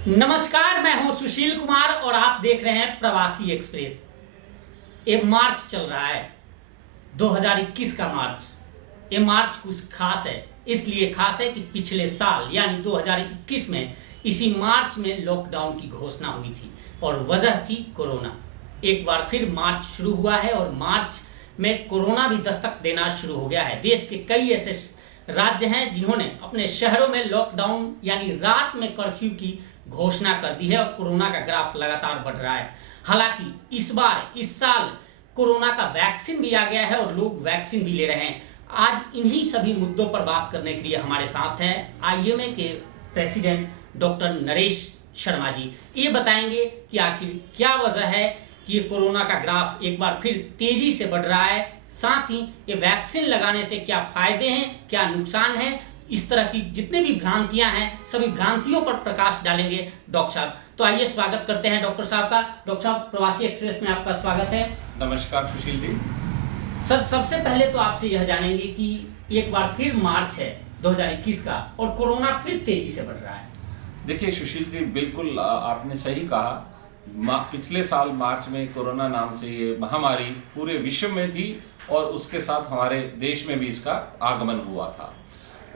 नमस्कार, मैं हूं सुशील कुमार और आप देख रहे हैं प्रवासी एक्सप्रेस। ये मार्च चल रहा है, 2021 का मार्च। ये मार्च कुछ खास है, इसलिए खास है कि पिछले साल यानी 2021 में इसी मार्च में लॉकडाउन की घोषणा हुई थी और वजह थी कोरोना। एक बार फिर मार्च शुरू हुआ है और मार्च में कोरोना भी दस्तक देना शुरू हो गया है। देश के कई ऐसे राज्य हैं जिन्होंने अपने शहरों में लॉकडाउन यानी रात में कर्फ्यू की घोषणा कर दी है और कोरोना का ग्राफ लगातार बढ़ रहा है। हालांकि इस साल कोरोना का वैक्सीन भी आ गया है और लोग वैक्सीन भी ले रहे हैं। आज इन्हीं सभी मुद्दों पर बात करने के लिए हमारे साथ हैं आईएमए के प्रेसिडेंट डॉक्टर नरेश शर्मा जी। ये बताएंगे कि आखिर क्या वजह है कि ये कोरोना का ग्राफ एक बार फिर तेजी से बढ़ रहा है, साथ ही ये वैक्सीन लगाने से क्या फायदे हैं, क्या नुकसान है। इस तरह की जितने भी भ्रांतियां हैं, सभी भ्रांतियों पर प्रकाश डालेंगे डॉक्टर साहब। तो आइए स्वागत करते हैं डॉक्टर साहब का। डॉक्टर साहब, प्रवासी एक्सप्रेस में आपका स्वागत है। नमस्कार सुशील जी। सर, सबसे पहले तो आपसे यह जानेंगे कि एक बार फिर मार्च है 2021 का और कोरोना फिर तेजी से बढ़ रहा है। देखिए सुशील जी, बिल्कुल आपने सही कहा। पिछले साल मार्च में कोरोना नाम से ये महामारी पूरे विश्व में थी और उसके साथ हमारे देश में भी इसका आगमन हुआ था।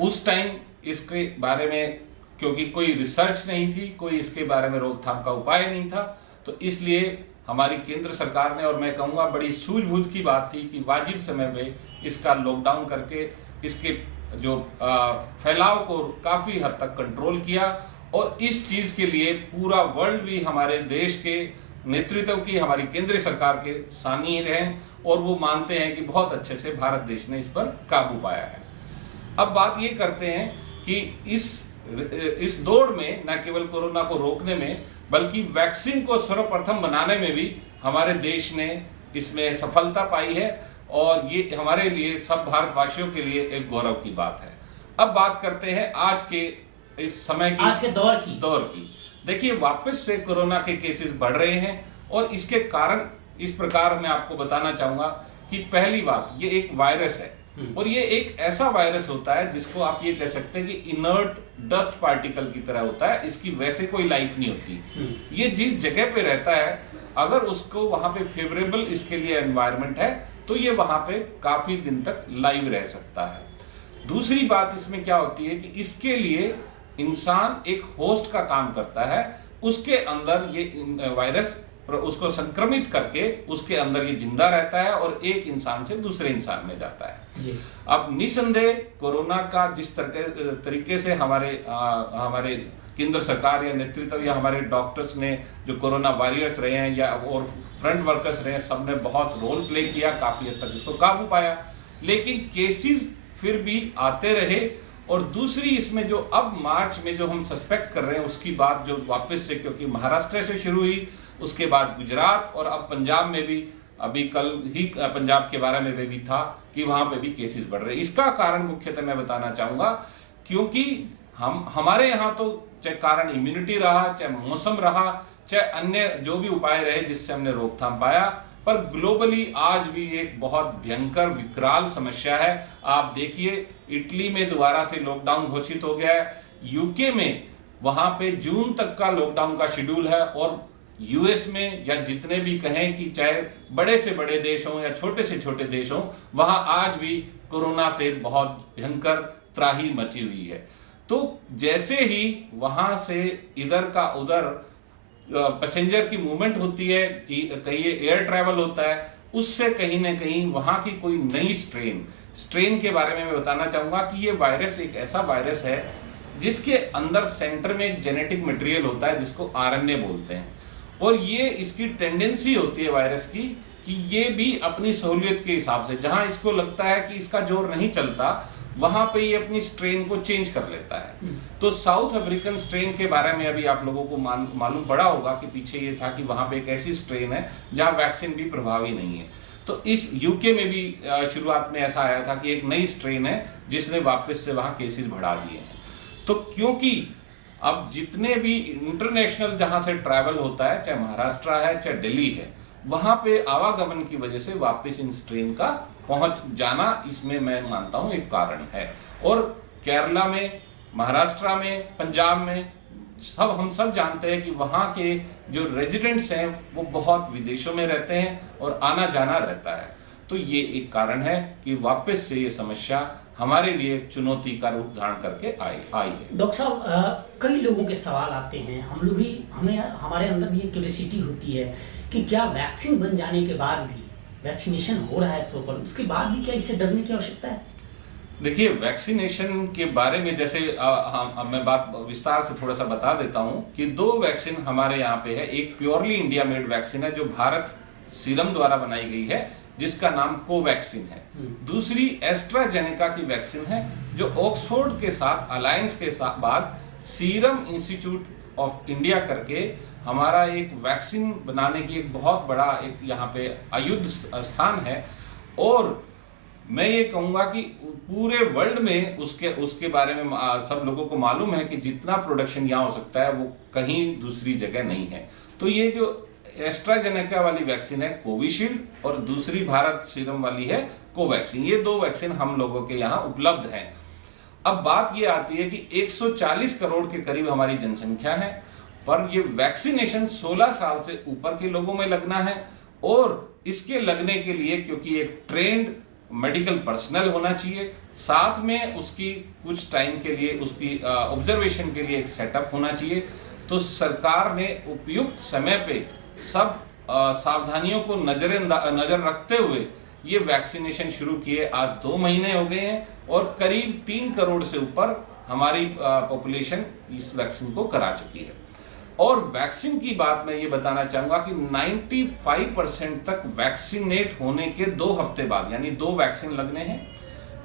उस टाइम इसके बारे में क्योंकि कोई रिसर्च नहीं थी, कोई इसके बारे में रोकथाम का उपाय नहीं था, तो इसलिए हमारी केंद्र सरकार ने, और मैं कहूँगा बड़ी सूझबूझ की बात थी कि वाजिब समय में इसका लॉकडाउन करके इसके जो फैलाव को काफ़ी हद तक कंट्रोल किया। और इस चीज़ के लिए पूरा वर्ल्ड भी हमारे देश के नेतृत्व की, हमारी केंद्रीय सरकार के सानी रहे और वो मानते हैं कि बहुत अच्छे से भारत देश ने इस पर काबू पाया है। अब बात ये करते हैं कि इस दौड़ में न केवल कोरोना को रोकने में बल्कि वैक्सीन को सर्वप्रथम बनाने में भी हमारे देश ने इसमें सफलता पाई है और ये हमारे लिए, सब भारतवासियों के लिए एक गौरव की बात है। अब बात करते हैं आज के इस समय की, आज के दौर की। देखिए, वापस से कोरोना के केसेस बढ़ रहे हैं और इसके कारण इस प्रकार मैं आपको बताना चाहूंगा कि पहली बात, ये एक वायरस है और ये एक ऐसा वायरस होता है जिसको आप ये कह सकते हैं कि इनर्ट डस्ट पार्टिकल की तरह होता है। इसकी वैसे कोई लाइफ नहीं होती। ये जिस जगह पे रहता है, अगर उसको वहां पे फेवरेबल इसके लिए एनवायरनमेंट है तो ये वहां पे काफी दिन तक लाइव रह सकता है। दूसरी बात इसमें क्या होती है कि इसके लिए इंसान एक होस्ट का काम करता है, उसके अंदर ये वायरस उसको संक्रमित करके उसके अंदर ये जिंदा रहता है और एक इंसान से दूसरे इंसान में जाता है जी। अब निसंदेह कोरोना का जिस तरीके से हमारे केंद्र सरकार या नेतृत्व या हमारे डॉक्टर्स ने, जो कोरोना वॉरियर्स रहे हैं या और फ्रंट वर्कर्स रहे हैं, सबने बहुत रोल प्ले किया, काफी हद तक इसको काबू पाया। लेकिन केसेस फिर भी आते रहे। और दूसरी इसमें जो अब मार्च में जो हम सस्पेक्ट कर रहे हैं उसकी बात जो वापस से, क्योंकि महाराष्ट्र से शुरू हुई, उसके बाद गुजरात और अब पंजाब में भी, अभी कल ही पंजाब के बारे में भी था कि वहां पे भी केसेस बढ़ रहे हैं। इसका कारण मुख्यतः मैं बताना चाहूंगा क्योंकि हमारे यहाँ तो चाहे कारण इम्यूनिटी रहा, चाहे मौसम रहा, चाहे अन्य जो भी उपाय रहे जिससे हमने रोकथाम पाया, पर ग्लोबली आज भी एक बहुत भयंकर विकराल समस्या है। आप देखिए, इटली में दोबारा से लॉकडाउन घोषित हो गया है। यूके में वहां पे जून तक का लॉकडाउन का शेड्यूल है और यूएस में, या जितने भी कहें कि चाहे बड़े से बड़े देश हों या छोटे से छोटे देश हों, वहां आज भी कोरोना से बहुत भयंकर त्राही मची हुई है। तो जैसे ही वहां से इधर का उधर पैसेंजर की मूवमेंट होती है, कि कहीं एयर ट्रैवल होता है, उससे कहीं ना कहीं वहां की कोई नई स्ट्रेन के बारे में मैं बताना चाहूंगा कि ये वायरस एक ऐसा वायरस है जिसके अंदर सेंटर में एक जेनेटिक मटेरियल होता है जिसको आरएनए बोलते हैं। और ये इसकी टेंडेंसी होती है वायरस की कि ये भी अपनी सहूलियत के हिसाब से, जहां इसको लगता है कि इसका जोर नहीं चलता, वहां पे ये अपनी स्ट्रेन को चेंज कर लेता है। तो साउथ अफ्रीकन स्ट्रेन के बारे में अभी आप लोगों को मालूम पड़ा होगा कि पीछे ये था कि वहां पे एक ऐसी स्ट्रेन है जहां वैक्सीन भी प्रभावी नहीं है। तो इस यूके में भी शुरुआत में ऐसा आया था कि एक नई स्ट्रेन है जिसने वापस से वहां केसेस बढ़ा दिए हैं। तो क्योंकि अब जितने भी इंटरनेशनल जहां से ट्रैवल होता है, चाहे महाराष्ट्र है चाहे दिल्ली है, वहां पे आवागमन की वजह से वापस इन स्ट्रेन का पहुंच जाना, इसमें मैं मानता हूं एक कारण है। और केरला में, महाराष्ट्र में, पंजाब में हम सब जानते हैं कि वहाँ के जो रेजिडेंट्स हैं वो बहुत विदेशों में रहते हैं और आना जाना रहता है। तो ये एक कारण है कि वापस से ये समस्या हमारे लिए एक चुनौती का रूप धारण करके आई है। डॉक्टर साहब, कई लोगों के सवाल आते हैं, हम लोग भी, हमें हमारे अंदर भी एक क्यूरियोसिटी होती है कि क्या वैक्सीन बन जाने के बाद भी, वैक्सीनेशन हो रहा है प्रॉपर, उसके बाद भी क्या इससे डरने की आवश्यकता है? देखिए, वैक्सीनेशन के बारे में जैसे अब मैं बात विस्तार से थोड़ा सा बता देता हूं कि 2 वैक्सीन हमारे यहाँ पे है। एक प्योरली इंडिया मेड वैक्सीन है जो भारत सीरम द्वारा बनाई गई है, जिसका नाम कोवैक्सीन है। दूसरी एस्ट्राजेनेका की वैक्सीन है जो ऑक्सफोर्ड के साथ अलायंस के साथ बाद सीरम इंस्टीट्यूट ऑफ इंडिया करके हमारा एक वैक्सीन बनाने की एक बहुत बड़ा एक यहाँ पे आयुध स्थान है। और मैं ये कहूँगा कि पूरे वर्ल्ड में उसके बारे में सब लोगों को मालूम है कि जितना प्रोडक्शन यहाँ हो सकता है वो कहीं दूसरी जगह नहीं है। तो ये जो एस्ट्राजेनेका वाली वैक्सीन है कोविशील्ड और दूसरी भारत सीरम वाली है कोवैक्सीन, ये 2 वैक्सीन हम लोगों के यहाँ उपलब्ध हैं। अब बात ये आती है कि 140 करोड़ के करीब हमारी जनसंख्या है, पर ये वैक्सीनेशन 16 साल से ऊपर के लोगों में लगना है। और इसके लगने के लिए क्योंकि एक ट्रेंड मेडिकल पर्सनल होना चाहिए, साथ में उसकी कुछ टाइम के लिए उसकी ऑब्जर्वेशन के लिए एक सेटअप होना चाहिए। तो सरकार ने उपयुक्त समय पे सब सावधानियों को नजर रखते हुए ये वैक्सीनेशन शुरू किए। आज 2 महीने हो गए हैं और करीब 3 करोड़ से ऊपर हमारी पॉपुलेशन इस वैक्सीन को करा चुकी है। और वैक्सीन की बात मैं ये बताना चाहूंगा कि 95% तक वैक्सीनेट होने के 2 हफ्ते बाद, यानी 2 वैक्सीन लगने हैं,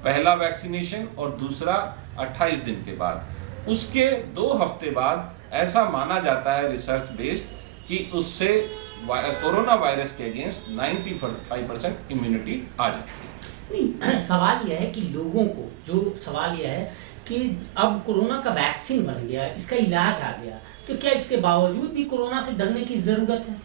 पहला वैक्सीनेशन और दूसरा 28 दिन के बाद। उसके 2 हफ्ते बाद ऐसा माना जाता है रिसर्च बेस्ड कि उससे कोरोना वायरस के अगेंस्ट 95% इम्यूनिटी आ जाती है। नहीं, सवाल यह है कि लोगों को, जो सवाल यह है कि अब कोरोना का वैक्सीन बन गया, इसका इलाज आ गया, तो क्या इसके बावजूद भी कोरोना से डरने की जरूरत है?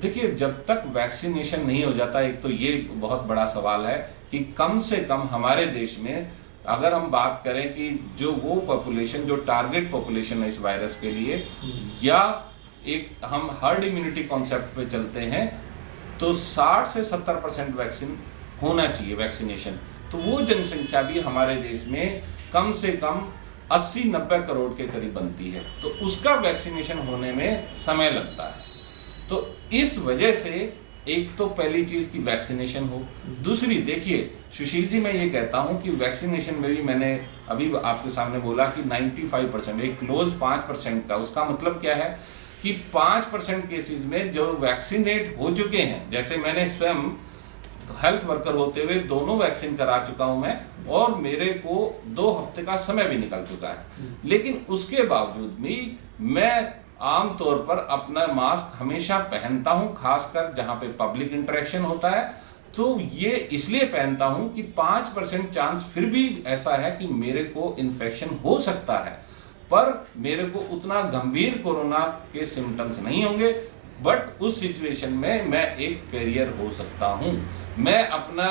देखिए, जब तक वैक्सीनेशन नहीं हो जाता, एक तो ये बहुत बड़ा सवाल है कि कम से कम हमारे देश में अगर हम बात करें कि जो वो पॉपुलेशन जो टारगेट पॉपुलेशन है इस वायरस के लिए, या एक हम हर्ड इम्यूनिटी कॉन्सेप्ट पे चलते हैं, तो 60 से 70% वैक्सीन होना चाहिए वैक्सीनेशन। तो वो जनसंख्या भी हमारे देश में कम से कम 80-90 करोड़ के करीब बनती है, तो उसका वैक्सीनेशन होने में समय लगता है। तो इस वजह से एक तो पहली चीज की वैक्सीनेशन हो। दूसरी, देखिए सुशील जी, मैं ये कहता हूं कि वैक्सीनेशन में भी मैंने अभी आपके सामने बोला कि 95%, एक क्लोज 5% का, उसका मतलब क्या है कि 5% केसेस में जो वैक्सीनेट हो चुके हैं, जैसे मैंने स्वयं हेल्थ वर्कर होते हुए दोनों वैक्सीन करा चुका हूं मैं, और मेरे को 2 हफ्ते का समय भी निकल चुका है, लेकिन उसके बावजूद भी मैं आमतौर पर अपना मास्क हमेशा पहनता हूं, खासकर जहां पे पब्लिक इंटरेक्शन होता है। तो ये इसलिए पहनता हूं कि 5% चांस फिर भी ऐसा है कि मेरे को इन्फेक्शन हो सकता है, पर मेरे को उतना गंभीर कोरोना के सिम्टम्स नहीं होंगे, बट उस सिचुएशन में मैं एक कैरियर हो सकता हूं। मैं अपना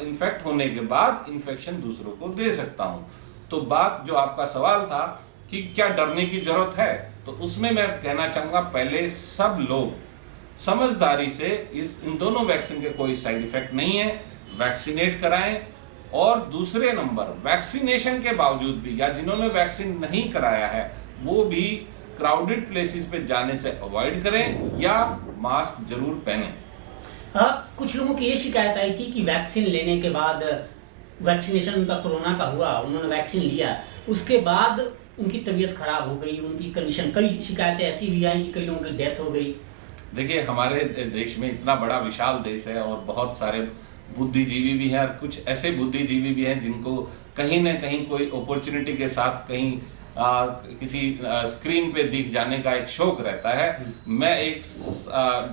इन्फेक्ट होने के बाद इन्फेक्शन दूसरों को दे सकता हूं। तो बात जो आपका सवाल था कि क्या डरने की जरूरत है, तो उसमें मैं कहना चाहूंगा, पहले सब लोग समझदारी से इन दोनों वैक्सीन के कोई साइड इफेक्ट नहीं है, वैक्सीनेट कराएं। और दूसरे नंबर, वैक्सीनेशन के बावजूद भी या जिन्होंने वैक्सीन नहीं कराया है वो भी क्राउडेड प्लेसेस पे जाने से अवॉइड करें या मास्क जरूर पहनें। कुछ लोगों की ये शिकायत आई थी कि वैक्सीन लेने के बाद, वैक्सीनेशन उनका कोरोना का हुआ, उन्होंने वैक्सीन लिया, उसके बाद उनकी तबीयत खराब हो गई, उनकी कंडीशन, कई शिकायतें ऐसी भी आई कि कई लोगों की डेथ हो गई। देखिए, हमारे देश में इतना बड़ा विशाल देश है और बहुत सारे बुद्धिजीवी भी हैं, और कुछ ऐसे बुद्धिजीवी भी हैं जिनको कहीं ना कहीं कोई अपॉर्चुनिटी के साथ कहीं किसी स्क्रीन पे दिख जाने का एक शौक रहता है। मैं एक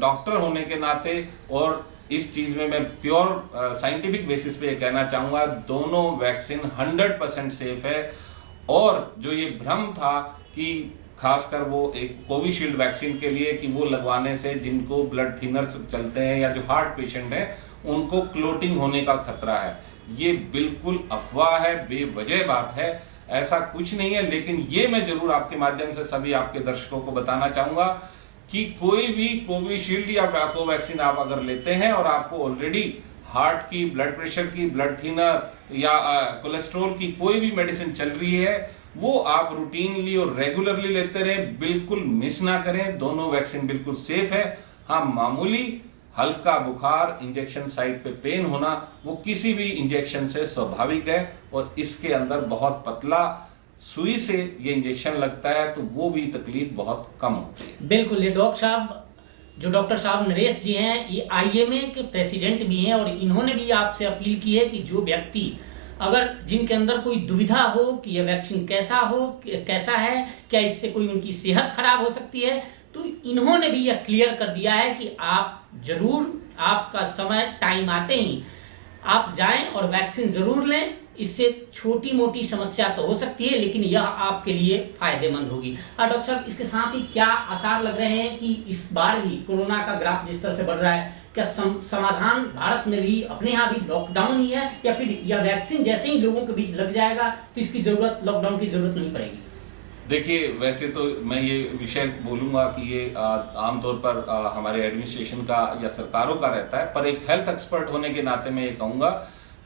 डॉक्टर होने के नाते और इस चीज में मैं प्योर साइंटिफिक बेसिस पे कहना चाहूंगा, दोनों वैक्सीन 100% सेफ है। और जो ये भ्रम था कि खासकर वो एक कोविशील्ड वैक्सीन के लिए कि वो लगवाने से जिनको ब्लड थिनर्स चलते हैं या जो हार्ट पेशेंट हैं उनको क्लोटिंग होने का खतरा है, ये बिल्कुल अफवाह है, बेवजह बात है। ऐसा कुछ नहीं है। लेकिन ये मैं जरूर आपके माध्यम से सभी आपके दर्शकों को बताना चाहूँगा कि कोई भी कोविशील्ड या कोवैक्सीन आप अगर लेते हैं और आपको ऑलरेडी हार्ट की, ब्लड प्रेशर की, ब्लड थिनर या कोलेस्ट्रॉल की कोई भी मेडिसिन चल रही है, वो आप रूटीनली और रेगुलरली लेते रहें, बिल्कुल मिस ना करें। दोनों वैक्सीन बिल्कुल सेफ है। हाँ, मामूली हल्का बुखार, इंजेक्शन साइट पे पेन होना, वो किसी भी इंजेक्शन से स्वाभाविक है और इसके अंदर बहुत पतला सुई से ये इंजेक्शन लगता है तो वो भी तकलीफ बहुत कम होती है। बिल्कुल, ये डॉक्टर साहब नरेश जी हैं, ये आईएमए के प्रेसिडेंट भी हैं और इन्होंने भी आपसे अपील की है कि जो व्यक्ति अगर जिनके अंदर कोई दुविधा हो कि यह वैक्सीन कैसा है, क्या इससे कोई उनकी सेहत खराब हो सकती है, तो इन्होंने भी यह क्लियर कर दिया है कि आप जरूर, आपका समय टाइम आते ही आप जाएं और वैक्सीन जरूर लें। इससे छोटी मोटी समस्या तो हो सकती है लेकिन यह आपके लिए फायदेमंद होगी। डॉक्टर साहब, इसके साथ ही क्या आसार लग रहे हैं कि इस बार भी कोरोना का ग्राफ जिस तरह से बढ़ रहा है, क्या समाधान भारत में भी अपने यहाँ भी लॉकडाउन ही है या फिर यह वैक्सीन जैसे ही लोगों के बीच लग जाएगा तो इसकी जरूरत, लॉकडाउन की जरूरत नहीं पड़ेगी? देखिए, वैसे तो मैं ये विषय बोलूँगा कि ये आमतौर पर हमारे एडमिनिस्ट्रेशन का या सरकारों का रहता है, पर एक हेल्थ एक्सपर्ट होने के नाते मैं ये कहूँगा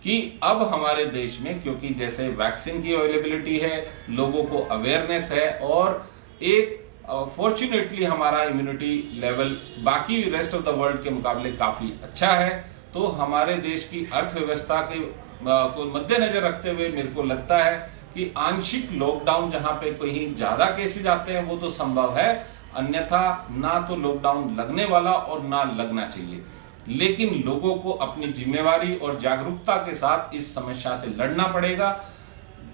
कि अब हमारे देश में, क्योंकि जैसे वैक्सीन की अवेलेबिलिटी है, लोगों को अवेयरनेस है और एक फॉर्चुनेटली हमारा इम्यूनिटी लेवल बाकी रेस्ट ऑफ द वर्ल्ड के मुकाबले काफ़ी अच्छा है, तो हमारे देश की अर्थव्यवस्था के को मद्देनजर रखते हुए मेरे को लगता है कि आंशिक लॉकडाउन, जहां पे कहीं ज़्यादा केसेज आते हैं, वो तो संभव है, अन्यथा ना तो लॉकडाउन लगने वाला और ना लगना चाहिए। लेकिन लोगों को अपनी जिम्मेवारी और जागरूकता के साथ इस समस्या से लड़ना पड़ेगा।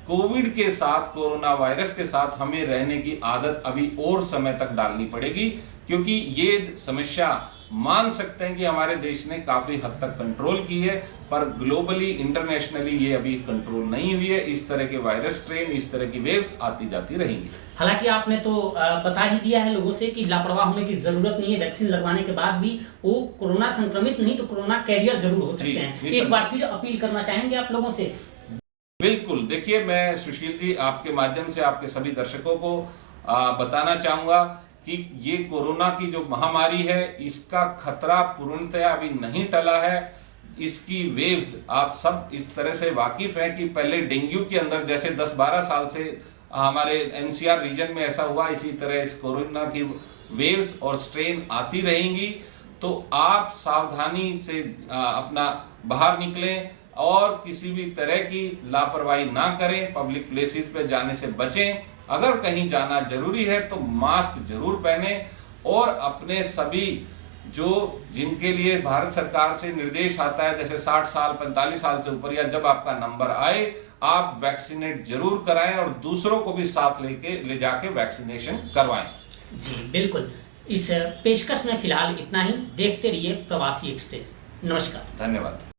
कोविड के साथ, कोरोना वायरस के साथ हमें रहने की आदत अभी और समय तक डालनी पड़ेगी, क्योंकि ये समस्या मान सकते हैं कि हमारे देश ने काफी हद तक कंट्रोल की है, पर ग्लोबली, इंटरनेशनली ये अभी कंट्रोल नहीं हुई है। इस तरह के वायरस स्ट्रेन, इस तरह की वेव्स आती जाती रहेंगी। हालांकि आपने तो बता ही दिया है लोगों से कि लापरवाह होने की जरूरत नहीं है। वैक्सीन लगवाने के बाद भी वो कोरोना संक्रमित नहीं तो कोरोना कैरियर जरूर हो सकते हैं। एक बार फिर अपील करना चाहेंगे आप लोगों से? बिल्कुल, देखिए, मैं सुशील जी आपके माध्यम से आपके सभी दर्शकों को बताना चाहूंगा कि ये कोरोना की जो महामारी है, इसका खतरा पूर्णतया अभी नहीं टला है। इसकी वेव्स आप सब इस तरह से वाकिफ हैं कि पहले डेंगू के अंदर जैसे 10-12 साल से हमारे एनसीआर रीजन में ऐसा हुआ, इसी तरह इस कोरोना की वेव्स और स्ट्रेन आती रहेंगी। तो आप सावधानी से अपना बाहर निकलें और किसी भी तरह की लापरवाही ना करें, पब्लिक प्लेसेस पे जाने से बचें। अगर कहीं जाना जरूरी है तो मास्क जरूर पहने और अपने सभी जिनके लिए भारत सरकार से निर्देश आता है, जैसे 60 साल 45 साल से ऊपर, या जब आपका नंबर आए, आप वैक्सीनेट जरूर कराएं और दूसरों को भी साथ ले जाके वैक्सीनेशन करवाएं। जी बिल्कुल, इस पेशकश में फिलहाल इतना ही। देखते रहिए प्रवासी एक्सप्रेस। नमस्कार, धन्यवाद।